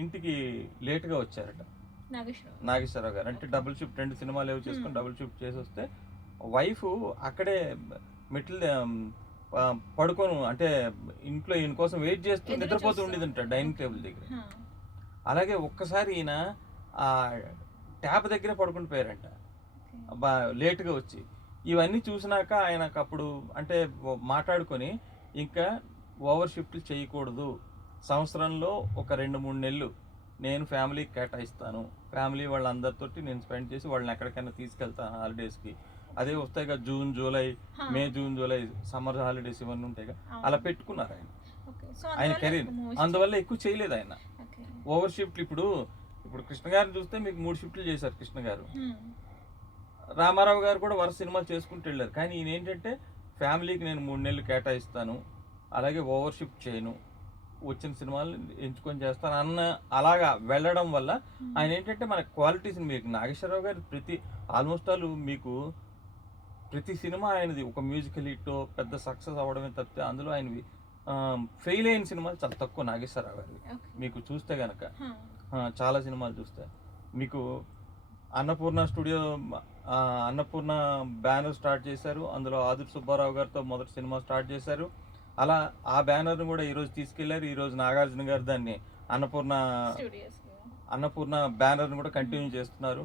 ఇంటికి లేట్గా వచ్చారట. నాగేశ్వరరావు గారు. అంటే డబుల్ షిఫ్ట్ రెండు సినిమాలు ఏవో చేసుకుని. డబుల్ షిఫ్ట్ చేసి వస్తే వైఫ్ అక్కడే మెట్లు పడుకోను అంటే ఇంట్లో ఈయన కోసం వెయిట్ చేస్తూ నిద్రపోతూ. ఉండేదంట డైనింగ్ టేబుల్ దగ్గర. అలాగే ఒక్కసారి ఈయన ఆ ట్యాప్ దగ్గరే పడుకుని పోయారంట. బా లేట్గా వచ్చి. ఇవన్నీ చూసినాక ఆయనకు అప్పుడు అంటే మాట్లాడుకొని ఇంకా ఓవర్ షిఫ్ట్లు చేయకూడదు. సంవత్సరంలో ఒక రెండు మూడు నెలలు నేను ఫ్యామిలీకి కేటాయిస్తాను. ఫ్యామిలీ వాళ్ళందరితోటి నేను స్పెండ్ చేసి వాళ్ళని ఎక్కడికైనా తీసుకెళ్తాను హాలిడేస్కి. అదే వస్తాయి కదా June July May June July summer holidays ఇవన్నీ ఉంటాయి కదా. అలా పెట్టుకున్నారు ఆయన. ఆయన కెరీర్ అందువల్ల ఎక్కువ చేయలేదు ఆయన. ఓవర్ షిఫ్ట్లు ఇప్పుడు ఇప్పుడు కృష్ణ గారిని చూస్తే మీకు మూడు షిఫ్ట్లు చేశారు కృష్ణ గారు. రామారావు గారు కూడా వరుస సినిమాలు చేసుకుంటూ వెళ్ళారు. కానీ ఈయన ఏంటంటే ఫ్యామిలీకి నేను మూడు నెలలు కేటాయిస్తాను. అలాగే ఓవర్ షిఫ్ట్ చేయను. వచ్చిన సినిమాలు ఎంచుకొని చేస్తాను అన్న అలాగా వెళ్ళడం వల్ల. ఆయన ఏంటంటే మన క్వాలిటీస్ మీకు నాగేశ్వరరావు గారు ప్రతి ఆల్మోస్ట్ ఆల్ మీకు ప్రతి సినిమా ఆయనది. ఒక మ్యూజికల్ హిట్ పెద్ద సక్సెస్ అవ్వడమే తప్పితే అందులో ఆయనవి ఫెయిల్ అయిన సినిమాలు చాలా తక్కువ నాగేశ్వరరావు గారివి. ఓకే. మీకు చూస్తే గనక. చాలా సినిమాలు చూస్తే. మీకు Annapurna studio Annapurna banner start చేశారు. అందులో ఆదుర్ సుబ్బారావు గారితో మొదటి సినిమా స్టార్ట్ చేశారు. అలా ఆ బ్యానర్ను కూడా ఈరోజు తీసుకెళ్ళారు ఈరోజు నాగార్జున గారు దాన్ని అన్నపూర్ణ. అన్నపూర్ణ బ్యానర్ను కూడా కంటిన్యూ చేస్తున్నారు